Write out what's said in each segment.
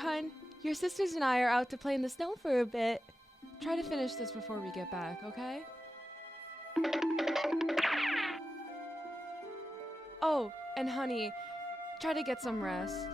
hun. Your sisters and I are out to play in the snow for a bit. Try to finish this before we get back, okay? Oh, and honey, try to get some rest.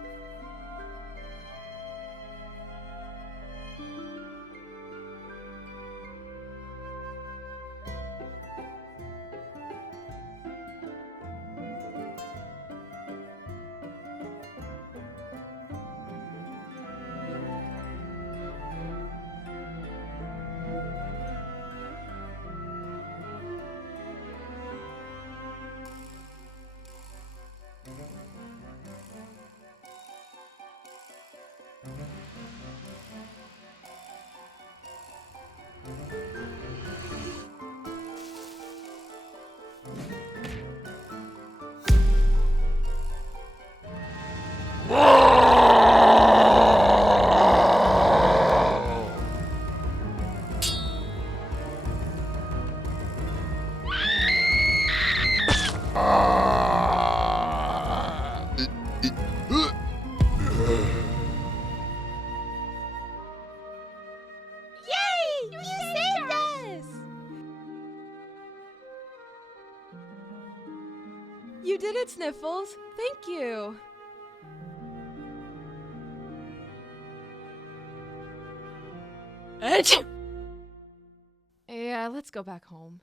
Yay! You saved us! You did it, Sniffles. Thank you. Yeah, let's go back home.